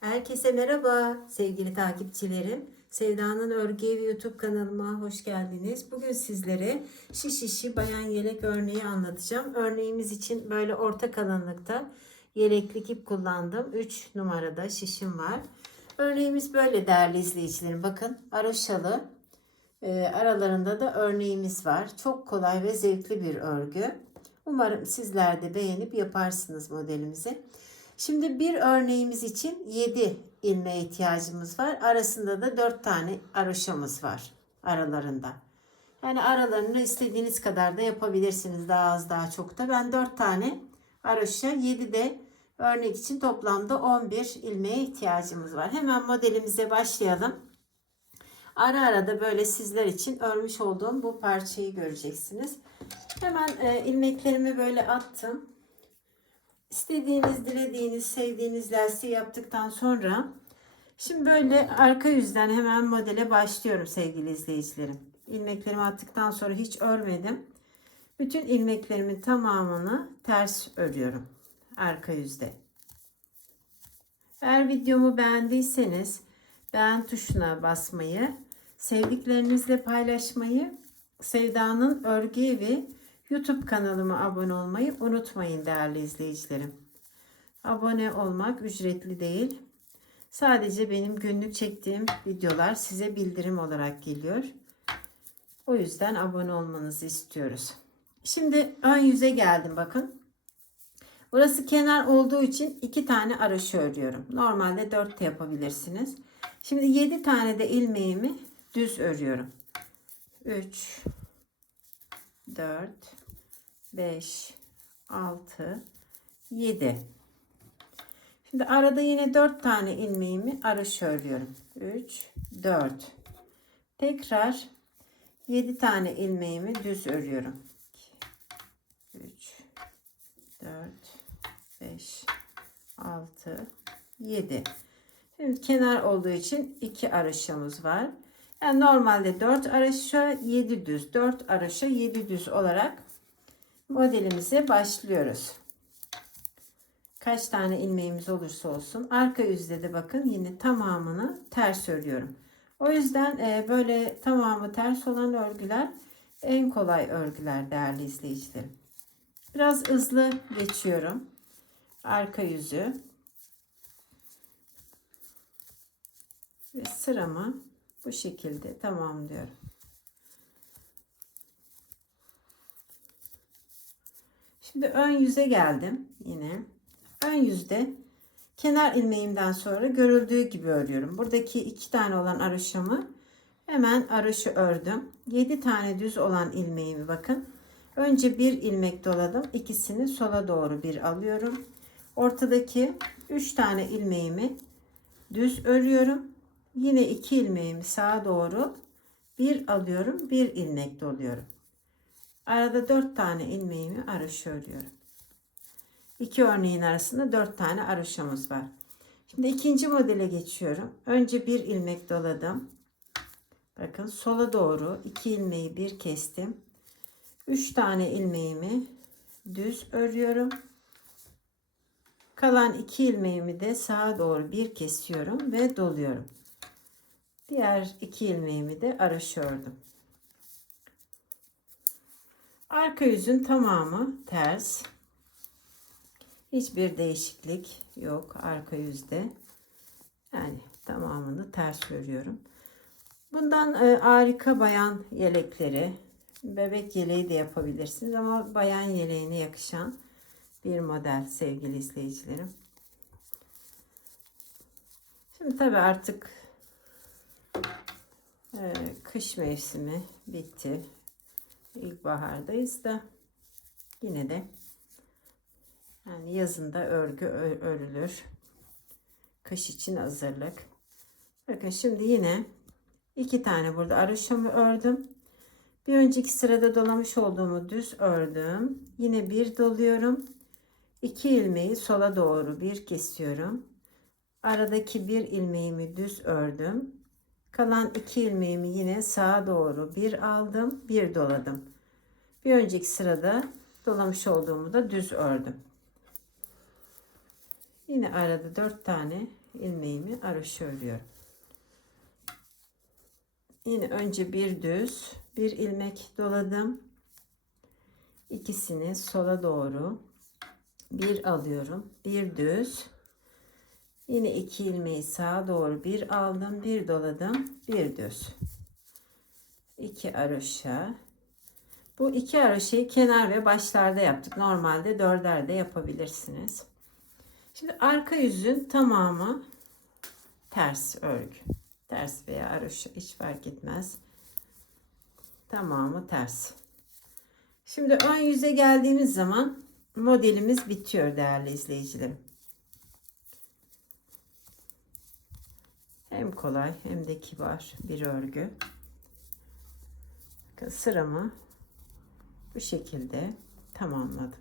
Herkese merhaba sevgili takipçilerim. Sevda'nın Örgü Evi YouTube kanalıma hoş geldiniz. Bugün sizlere şiş işi bayan yelek örneği anlatacağım. Örneğimiz için böyle orta kalınlıkta yeleklik ip kullandım. 3 numarada şişim var. Örneğimiz böyle değerli izleyicilerim. Bakın aroşalı. Ee, aralarında da örneğimiz var. Çok kolay ve zevkli bir örgü. Umarım sizler de beğenip yaparsınız modelimizi. Şimdi bir örneğimiz için 7 ilmeğe ihtiyacımız var. Arasında da 4 tane aroşamız var aralarında. Yani aralarını istediğiniz kadar da yapabilirsiniz. Daha az daha çok da. Ben 4 tane aroşa 7 de örnek için toplamda 11 ilmeğe ihtiyacımız var. Hemen modelimize başlayalım. Ara ara da böyle sizler için örmüş olduğum bu parçayı göreceksiniz. Hemen e, ilmeklerimi böyle attım. İstediğiniz, dilediğiniz, sevdiğiniz lastiği yaptıktan sonra şimdi böyle arka yüzden hemen modele başlıyorum sevgili izleyicilerim. İlmeklerimi attıktan sonra hiç örmedim. Bütün ilmeklerimin tamamını ters örüyorum arka yüzde. Eğer videomu beğendiyseniz beğen tuşuna basmayı, sevdiklerinizle paylaşmayı, Sevda'nın Örgü Evi YouTube kanalıma abone olmayı unutmayın değerli izleyicilerim. Abone olmak ücretli değil. Sadece benim günlük çektiğim videolar size bildirim olarak geliyor. O yüzden abone olmanızı istiyoruz. Şimdi ön yüze geldim bakın. Burası kenar olduğu için iki tane araşı örüyorum. Normalde dört de yapabilirsiniz. Şimdi yedi tane de ilmeğimi düz örüyorum. 3 4 5 6 7 Şimdi arada yine 4 tane ilmeğimi araş örüyorum. 3 4 Tekrar 7 tane ilmeğimi düz örüyorum. 3 4 5 6 7 Şimdi kenar olduğu için 2 araşamız var. Yani normalde 4 araşa 7 düz, 4 araşa 7 düz olarak modelimize başlıyoruz. Kaç tane ilmeğimiz olursa olsun arka yüzde de bakın yine tamamını ters örüyorum. O yüzden e, böyle tamamı ters olan örgüler en kolay örgüler değerli izleyicilerim. Biraz hızlı geçiyorum. Arka yüzü. Ve sıramı bu şekilde tamamlıyorum. Şimdi ön yüze geldim yine. Ön yüzde kenar ilmeğimden sonra görüldüğü gibi örüyorum. Buradaki iki tane olan araşımı hemen araşı ördüm. 7 tane düz olan ilmeğimi bakın. Önce bir ilmek doladım. İkisini sola doğru bir alıyorum. Ortadaki 3 tane ilmeğimi düz örüyorum. Yine iki ilmeğimi sağa doğru bir alıyorum. Bir ilmek doluyorum. Arada dört tane ilmeğimi araşı örüyorum. İki örneğin arasında dört tane araşamız var. Şimdi ikinci modele geçiyorum. Önce bir ilmek doladım. Bakın sola doğru iki ilmeği bir kestim. Üç tane ilmeğimi düz örüyorum. Kalan iki ilmeğimi de sağa doğru bir kesiyorum ve doluyorum. Diğer iki ilmeğimi de araş ördüm. Arka yüzün tamamı ters. Hiçbir değişiklik yok arka yüzde. Yani tamamını ters örüyorum. Bundan e, harika bayan yelekleri, bebek yeleği de yapabilirsiniz ama bayan yeleğine yakışan bir model sevgili izleyicilerim. Şimdi tabi artık ee, kış mevsimi bitti. İlkbahardayız da yine de yani yazında örgü örülür. Kış için hazırlık. Bakın şimdi yine iki tane burada araşamı ördüm. Bir önceki sırada dolamış olduğumu düz ördüm. Yine bir doluyorum. İki ilmeği sola doğru bir kesiyorum. Aradaki bir ilmeğimi düz ördüm. Kalan iki ilmeğimi yine sağa doğru bir aldım, bir doladım. Bir önceki sırada dolamış olduğumu da düz ördüm. Yine arada dört tane ilmeğimi aroşa örüyorum. Yine önce bir düz, bir ilmek doladım. İkisini sola doğru bir alıyorum. Bir düz. Yine iki ilmeği sağa doğru bir aldım, bir doladım, bir düz. İki aroşa. Bu iki aroşayı kenar ve başlarda yaptık. Normalde dörder de yapabilirsiniz. Şimdi arka yüzün tamamı ters örgü. Ters veya aroşa hiç fark etmez. Tamamı ters. Şimdi ön yüze geldiğimiz zaman modelimiz bitiyor değerli izleyicilerim. Hem kolay hem de kibar bir örgü. Bakın sıramı bu şekilde tamamladım.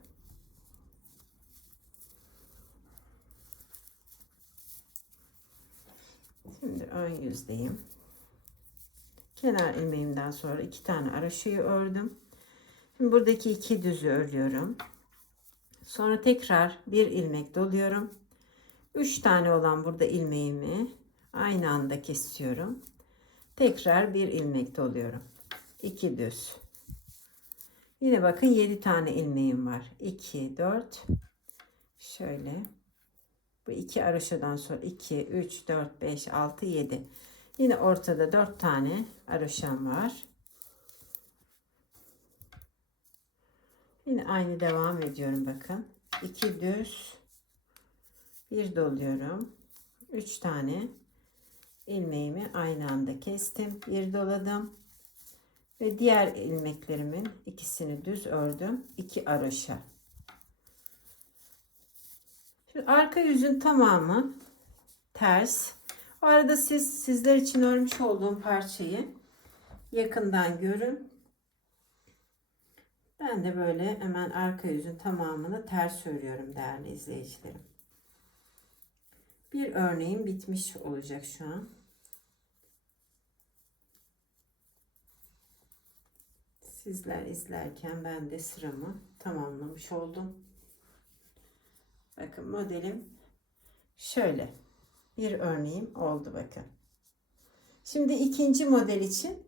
Şimdi ön yüzdeyim. Kenar ilmeğimden sonra iki tane araşıyı ördüm. Şimdi buradaki iki düzü örüyorum. Sonra tekrar bir ilmek doluyorum. Üç tane olan burada ilmeğimi aynı anda kesiyorum. Tekrar bir ilmek doluyorum. İki düz. Yine bakın 7 tane ilmeğim var. 2, 4. Şöyle. Bu iki araşadan sonra 2, 3, 4, 5, 6, 7. Yine ortada 4 tane araşam var. Yine aynı devam ediyorum bakın. 2 düz. Bir doluyorum. 3 tane ilmeğimi aynı anda kestim. Bir doladım. Ve diğer ilmeklerimin ikisini düz ördüm. 2 aroşa. Şimdi arka yüzün tamamı ters. O arada siz sizler için örmüş olduğum parçayı yakından görün. Ben de böyle hemen arka yüzün tamamını ters örüyorum değerli izleyicilerim. Bir örneğim bitmiş olacak şu an. Sizler izlerken ben de sıramı tamamlamış oldum. Bakın modelim şöyle bir örneğim oldu bakın. Şimdi ikinci model için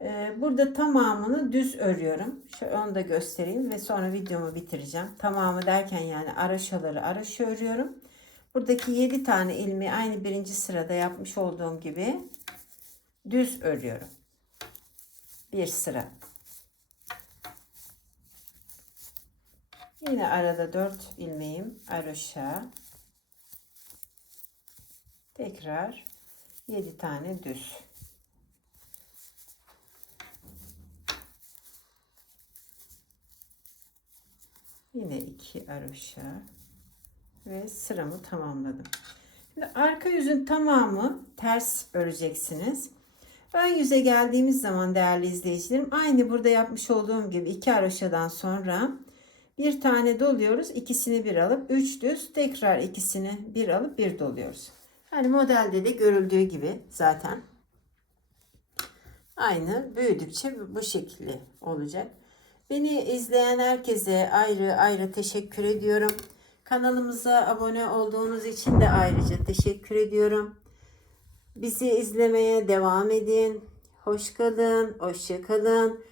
e, burada tamamını düz örüyorum. Şöyle onu da göstereyim ve sonra videomu bitireceğim. Tamamı derken yani araşaları araşı örüyorum. Buradaki 7 tane ilmeği aynı birinci sırada yapmış olduğum gibi düz örüyorum. Bir sıra. Yine arada 4 ilmeğim aroşa. Tekrar 7 tane düz. Yine 2 aroşa ve sıramı tamamladım. Şimdi arka yüzün tamamı ters öreceksiniz. Ön yüze geldiğimiz zaman değerli izleyicilerim aynı burada yapmış olduğum gibi iki aroşadan sonra bir tane doluyoruz. ikisini bir alıp üç düz tekrar ikisini bir alıp bir doluyoruz. Hani modelde de görüldüğü gibi zaten aynı büyüdükçe bu şekilde olacak. Beni izleyen herkese ayrı ayrı teşekkür ediyorum. Kanalımıza abone olduğunuz için de ayrıca teşekkür ediyorum. Bizi izlemeye devam edin. Hoş kalın, hoşça kalın.